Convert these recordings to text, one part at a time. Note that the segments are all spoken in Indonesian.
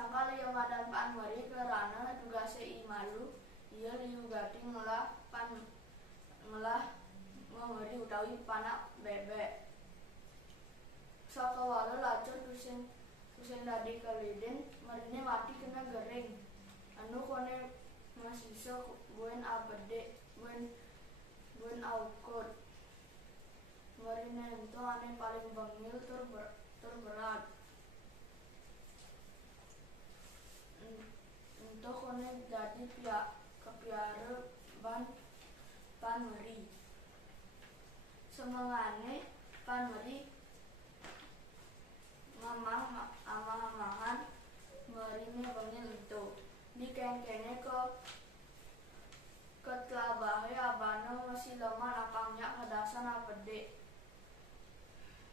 Sangka lieu ngadan Pan Meri kerana tugase I malu ieu liugati ngelah Meri utawi panak bebek. Sakawala lacur tusen dadi kaliden marine mati kena gering. Anu kone masisa buen abede buen aukot. Marine ento ane paling bengil tur berat. Ento kone dadi kepiara Pan Meri. Semangane Pan Meri amah-amahan Merine bengil ento. Di kene ke telabahe abana masih lemah lapangnya kadasan apede.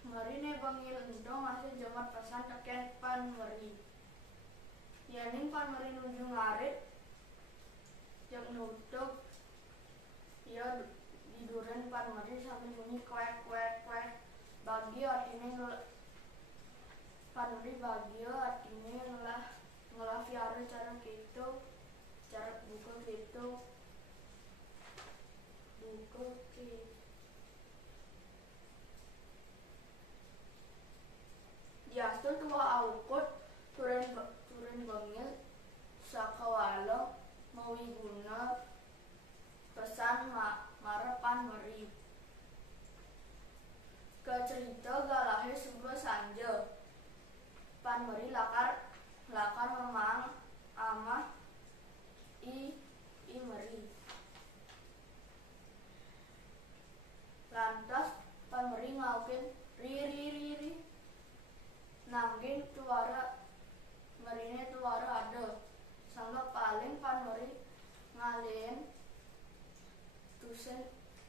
Merine bengil ento masih jemat pesan teken Pan Meri. Yaning Pan Meri nuju ngarit jeung nutup ia diduren Pan Meri sambil bunyi kwek kwek kwek. Bagi artine Pan Meri bagio artine ngelah fiara cara gitu, cara buka gitu. Diastu tua aukut turen bengil sakawala mawiguna pesan mara Pan Meri. Kecerita galahe sebuah sanja. Pan Meri lakar memang amah I Meri. Lantas Pan Meri ngaukin ri. Nanging tuara Merine tuara ada. Sangga paling Pan Meri ngalen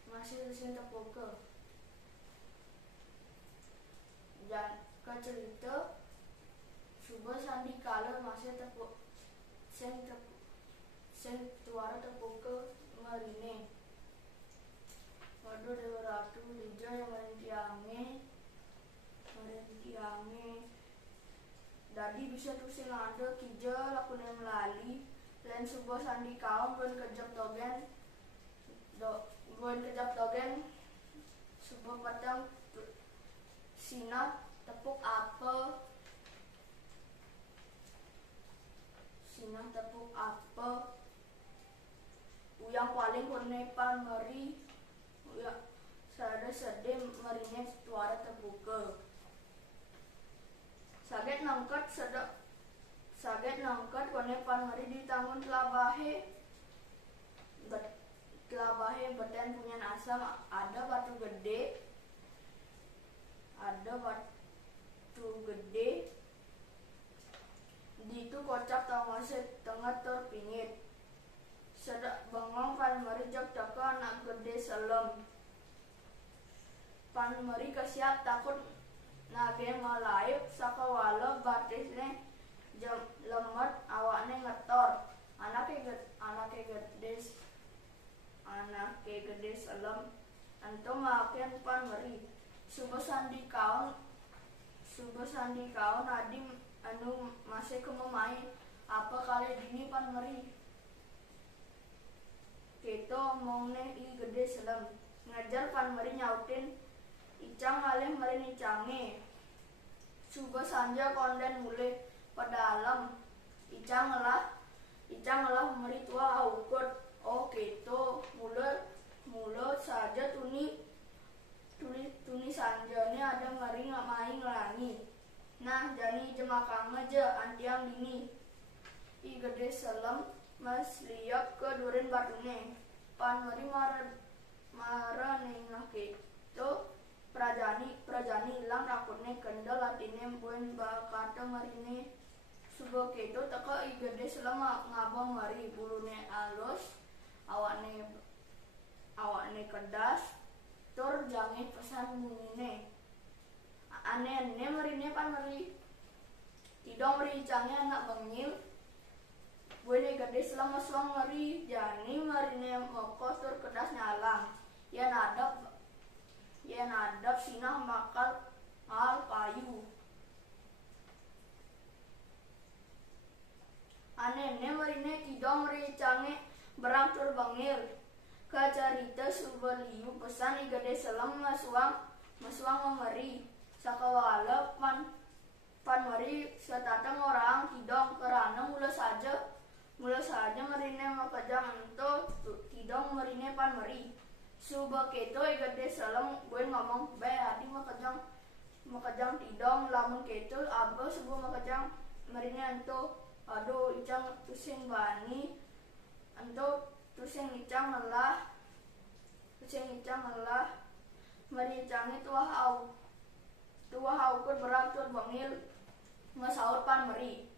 masih tusen tepuke. Dan kecerita suba sandi kala masih sen tuara tepuke Merine. Waduh Dewa Ratu Lija yang merintiange dadi bisa tusen ada kija lakune melali lain subuh sandi kaum buen kejap togen subuh petang sinat tepuk apa uyang paling kone Pan Meri uyang sada sedih Merine tuara terbuka. Saget nangkat kone Pan Meri ditanggung telabahe beten punya asam ada batu gede di itu kocap tangase tengah terpingit. Sedak bengong Pan Meri jak teka anak gede selem. Pan Meri kesiap takut nage ngalaip sakawala batisne lemet awakne ngetor. Anake gede selem ento ngaken Pan Meri. Subuh sandi kaon adim anu masih kememain apa kali dini Pan Meri. Keto omongne I gede selem ngajar Pan Meri nyautin icang alih Meri nicange. Subuh sanja konden mulai pedalam icang ngelah Meri tua aukut. Oh keto mula saja tuni sanjane ada Meri ngamai ngelangi. Nah jani jemakang aja antiang dini. I gede selem mas liap ke duren batune. Pan Meri marah nengah keto prajani ilang rakutne kendal atine buen bakata Merine. Subuh keto teka I gede selem ngabang Meri bulune alus awakne kedas tur jange pesan bunine. Aneh Merine Pan Meri tidong Meri cange anak bengil buene gede selem suang Meri jani Merine mokos tur kedas nyalang. Yen adap sinah makal payu. anene marine tidong ricange beratur bangil kacarita subaliu pesan igade selam masuang memeri sakawala pan meri setatang orang tidong kerana mula saja marine makajang ento tidong marine pan meri suba keto igade selam buen ngomong be adi makajang tidong lamun keto aba subuh makajang marine ento aduh icang tusing bani ento tusing icang melah mari icangi tua hau kur beratur bangil ngesaur pan meri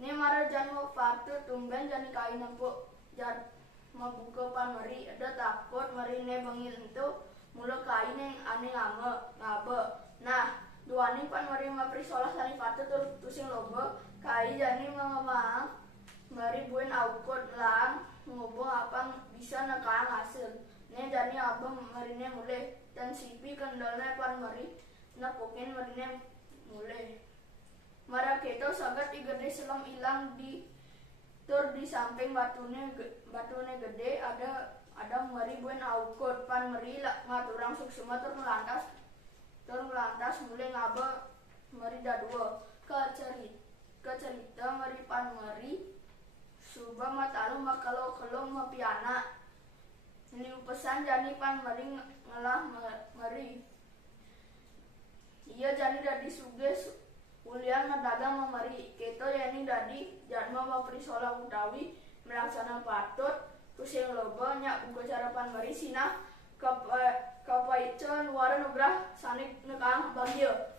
ni mara jan mau patut tumben jani kain empuk jan membuka pan meri ada takut meri ne bangil ento mula kain yang aneh ngabe nah dua ni pan meri mapri solah sani patut tusing lobo kai jani mengemang meri buen aukot lang ngobong apa bisa nakang hasil ne jani abang marine mulai dan sipi kendalnya pan meri napokin marine mulai mara keto sagat igede selam ilang di samping batune gede ada meri buen aukot pan meri lah ngaturang suksuma tur melantas mulai ngaba meri dadua kecerita meri pan meri suba matalu makalo kelong mapiana liu pesan jani pan meri ngelah meri iya jani dadi suges ulian mendagang memeri keto yani dadi janma mapri sola utawi melaksana patut kusing loba nyak buka cara pan meri sinah kapaicon waran ugrah sanik nekang bagio